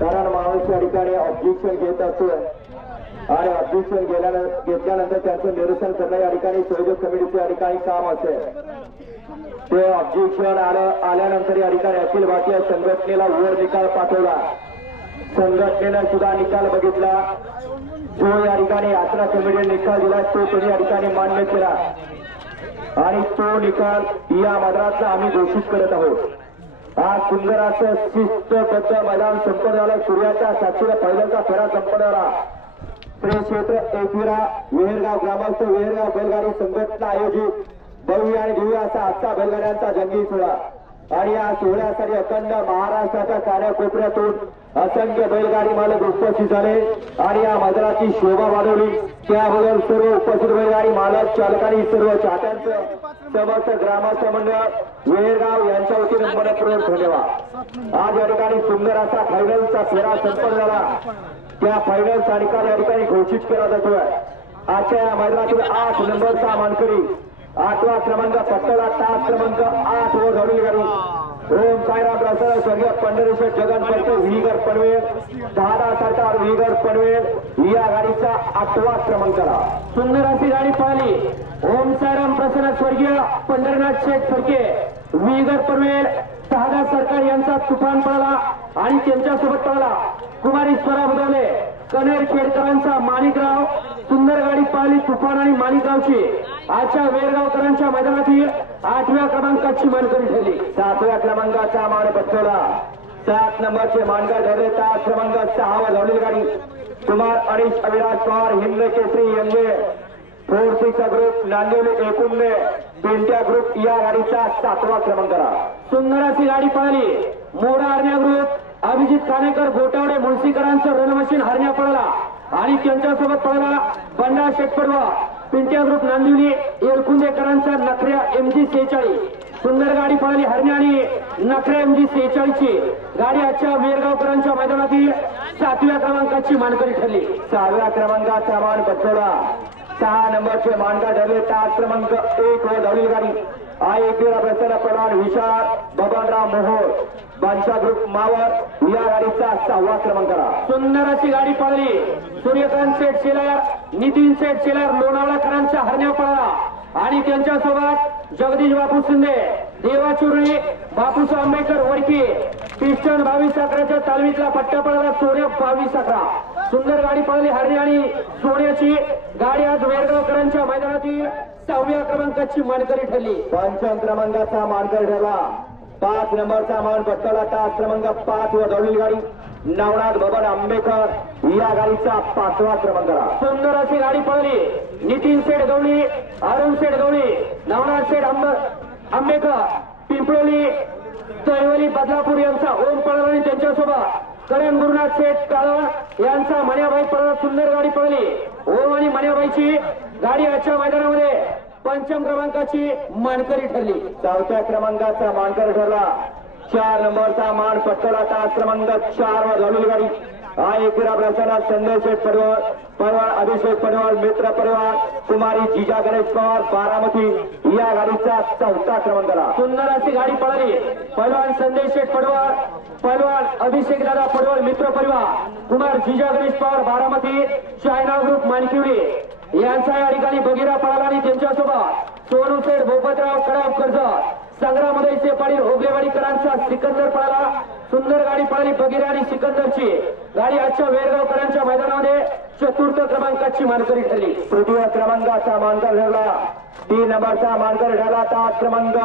कारण माणूस या ठिकाणी ऑब्जेक्शन घेत असतो आणि ऑब्जेक्शन घेतल्यानंतर त्यांचं निरसन करणं या ठिकाणी संयोजक कमिटीचे या ठिकाणी काम असेल। ते ऑब्जेक्शन आल्यानंतर या ठिकाणी अखिल भारतीय संघटनेला वर निकाल पाठवला। संघटनेनं सुद्धा निकाल बघितला। जो या ठिकाणी यात्रा कमिटीने निकाल दिला तो त्यांनी या ठिकाणी मान्य केला आणि तो निकाल या मैदानातला आम्ही घोषित करत आहोत। आज सुंदर असं शिस्तबद्ध मैदान संपन्न झालं। सूर्याच्या साक्षीला पहिल्यांदा फेरा संपन्न झाला। श्री क्षेत्र एकविरा वेहेरगाव ग्रामस्थ वेहेरगाव बैलगाडी संघटना आयोजित भव्य आणि दिव्य असा आजचा बैलगाड्यांचा जंगी सोहळा आणि या सोहळ्यासाठी अखंड महाराष्ट्राच्या कानाकोपऱ्यातून असंख्य बैलगाडी मालक उपस्थित झाले आणि या मैदानाची शोभा वाढवली। त्याबद्दल सर्व उपस्थित बैलगाडी मालक चालकांनी सर्व चाहत्यांचं समस्त ग्रामस्थ मंडळ वेहेरगाव यांच्या वतीने मनपूर्वक धन्यवाद। आज या ठिकाणी सुंदर असा फायनलचा फेरा संपन्न झाला। त्या फायनलचा निकाल या ठिकाणी घोषित केला जातोय। आजच्या या मैदानातील 8 नंबरचा मानकरी 8वा क्रमांक पट्टला तास क्रमांक 8 व धावलेली गाडी ओम साईराम प्रसाद स्वर्गीय पंढरीशेठ जगन पट्टे विहीगर पनवेल 10 सरकार विहीगर पनवेल या गाडीचा 8वा क्रमांकाला सुंदर अशी गाडी पळाली। ओम साईराम प्रसन्न स्वर्गीय पंढरीनाथ शेठ फडके विहीगर पनवेल 10 सरकार यांचा तुफान पळाला आणि त्यांच्यासोबत पळाला कुमारी स्वरा बुधवले कनेर खेडकरांचा माणिकराव। सुंदर गाडी पळाली तुफान आणि माणिकरावची आजच्या वेरगावकरांच्या मैदानातील 8व्या क्रमांकाची मानकरी ठरली। 7व्या क्रमांकाचा मान पटकवला। 7 नंबरचे मानकर ठरले। तास क्रमांक 6 वर धावलेली गाडी कुमार अनिश अविनाश पवार हिंद केसरी यांचे 46 ग्रुप नांदेली एकूण पेंट्या ग्रुप या गाडीचा 7वा क्रमांकाला सुंदर अशी गाडी पळाली। मोरा हरण्या ग्रुप अभिजित कानेकर गोटावडे मुळशीकरांचं रणमशीन हरण्या पळाला आणि त्यांच्यासोबत पळाला बंडा शेटपडवा पिंट्या ग्रुप नांदिवली एलकुंदेकरांचा नखऱ्या MG 46। सुंदर गाडी पळाली हरण्या आणि नखऱ्या MG 46 ची गाडी आजच्या वेरगावकरांच्या मैदानातील 7व्या क्रमांकाची मानकरी ठरली। 6व्या क्रमांकाचा मान पटकवला। 6 नंबरचे मानकर ठरले। तास क्रमांक 1 वर धावलेली गाडी एकविरा प्रसन्न पवार विशाल बबनराव मोहोळ बादशाह ग्रुप मावर या गाडीचा 6वा क्रमांकाला सुंदर अशी गाडी पळाली। सूर्यकांत शेठ शेलार नितीन शेठ शेलार लोणावळाकरांचा हरण्या पळाला आणि त्यांच्यासोबत जगदीश बापू शिंदे देवाचुर्णी बापूस आंबेडकर वडकी पिस्टन 22 अकराच्या तालमीतला पट्टा पळाला सोन्या 22 अकरा। सुंदर गाडी पळाली हरण्या आणि सोन्याची गाडी आज वेरगावकरांच्या मैदानातील 6व्या क्रमांकाची मानकरी ठरली। 5 क्रमांकाचा मानकर ठरला। 5 नंबरचा मान पटकवला। तास क्रमांक 5 वर धावलेली गाडी नवनाथ बबन आंबेकर या गाडीचा 5वा क्रमांकाला सुंदर अशी गाडी पळाली। नितीन शेठ गवळी अरुण शेठ गवळी नवनाथ शेठ आंबेकर पिंपळोली तैवली बदलापूर यांचा ओम पळाला आणि त्यांच्यासोबत करण गुरुनाथ शेठ काळवण यांचा मण्याबाई पळाला। सुंदर गाडी पळाली। ओम आणि मण्याबाईची गाडी आजच्या मैदानामध्ये 5 क्रमांकाची मानकरी ठरली। 4थ्या क्रमांकाचा मानकर ठरला। 4 नंबरचा मान पटकवला। तास क्रमांक 4 वर धावलेली गाडी एकविरा प्रसन्न संदेश शेठ पडवळ अभिषेक पडवळ मित्र परिवार कुमारी जिजा गणेश पवार बारामती या गाडीचा 4था क्रमांकाला सुंदर अशी गाडी पळाली। पहलवान संदेश शेठ पडवळ पहलवान अभिषेक दादा पडवळ मित्र परिवार कुमार जिजा गणेश पवार बारामती चायना ग्रुप मानकिवली यांचा या ठिकाणी बगिरा पळाला आणि त्यांच्यासोबत सोनू शेठ भोपतराव कडाव कर्जत संग्रामोदय सेपाडी होगलेवाडीकरांचा सिकंदर पळाला। सुंदर गाडी पळाली बगिरा आणि सिकंदरची गाडी आजच्या वेरगावकरांच्या मैदानामध्ये 4th क्रमांकाची मानकरी ठरली। 3य क्रमांकाचा मानकर ठरला। 3 नंबरचा मानकर ठरला। तास क्रमांक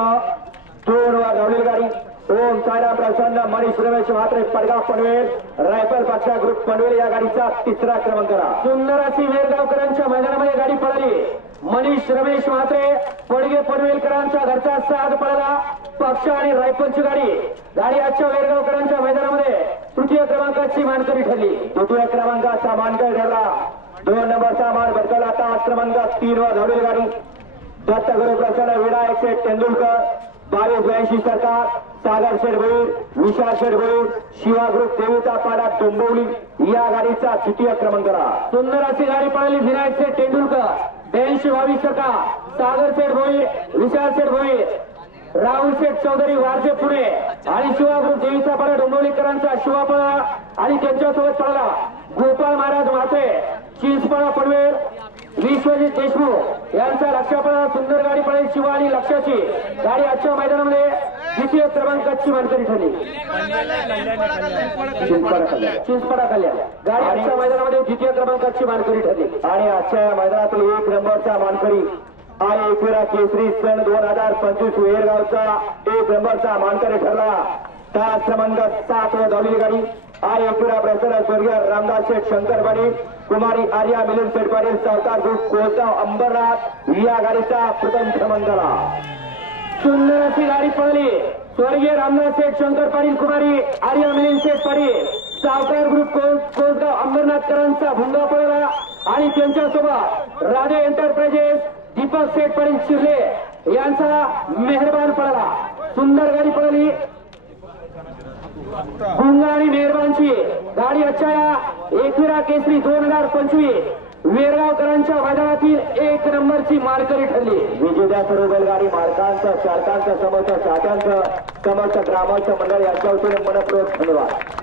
2 वर धावलेली गाडी ओम साईराम प्रसन्न मनीष रमेश म्हात्रे पडगाव पनवेल रायफल पक्षा ग्रुप पनवेल या गाडीचा 3रा क्रमांकाला सुंदर अशी वेरगावकरांच्या मैदानामध्ये गाडी पळाली। मनीष रमेश म्हात्रे पडगे पनवेलकरांचा घरचा साथ पळाला पक्ष आणि रायफलची गाडी आजच्या वेरगावकरांच्या मैदानामध्ये 3य क्रमांकाची मानकरी ठरली। 3य क्रमांकाचा मानकर ठरला। 2 नंबरचा मान पटकवला। तास क्रमांक 3 वर धावलेली गाडी दत्तगुरु प्रसन्न विनायक शेठ तेंडुलकर 2282 सरकार सागर शेठ भोईर विशाल शेठ भोईर शिवा ग्रुप देवीचा पाडा डोंबिवली या गाडीचा 3य क्रमांकाला सुंदर अशी गाडी पळाली। विनायक शेठ तेंडुलकर 8222 सरकार सागर शेठ भोईर विशाल शेठ भोईर राहुल शेठ चौधरी वारजे पुणे आणि शिवा ग्रुप देवीचा पाडा डोंबिवलीकरांचा शिवापळा आणि त्यांच्यासोबत पळाला गोपाळ महाराज माते चिंचपाडा पनवेल विश्वजित देशमुख यांचा लक्षापळा सुंदर गाडी पळेल शिवा आणि लक्षाची गाडी आजच्या मैदानामध्ये द्वितीय क्रमांकाची मानकरी ठरली चिंचपाडा कल्याण गाडी आजच्या मैदानामध्ये द्वितीय क्रमांकाची मानकरी ठरली आणि आजच्या मैदानातील 1 नंबरचा मानकरी आणि एकविरा केसरी सन 2025 वेरगावचा 1 नंबरचा मानकरी ठरला तास क्रमांक 7 वर धावलेली गाडी आणि एकविरा प्रसन्न स्वर्गीय रामदास शेठ शंकरवाडी कुमारी आर्या मिलिंद शेठ पाटील सावकार ग्रुप कोळगाव अंबरनाथ या गाडीचा प्रथम क्रमांकाला सुंदर अशी गाडी पळली स्वर्गीय रामदास शेठ शंकर पाटील कुमारी आर्या मिलिंद शेठ पाटील सावकार ग्रुप कोळगाव अंबरनाथकरांचा भुंगा पळला आणि त्यांच्यासोबत राधे एंटरप्राइजेस दीपक शेठ पाटील शिर्ले यांचा मेहरबान पळाला सुंदर गाडी पळली भुंगा आणि मेहरबानची गाडी आजच्या एकविरा केसरी 2025 वेरगावकरांच्या मैदानातील 1 नंबरची मानकरी ठरली विजेत्या सर्व बैलगाडी मालकांचं चालकांचं समोरच्या चाहत्यांचं समोरच्या ग्रामांचं मंडळ यांच्या वतीने मनपूर्वक धन्यवाद.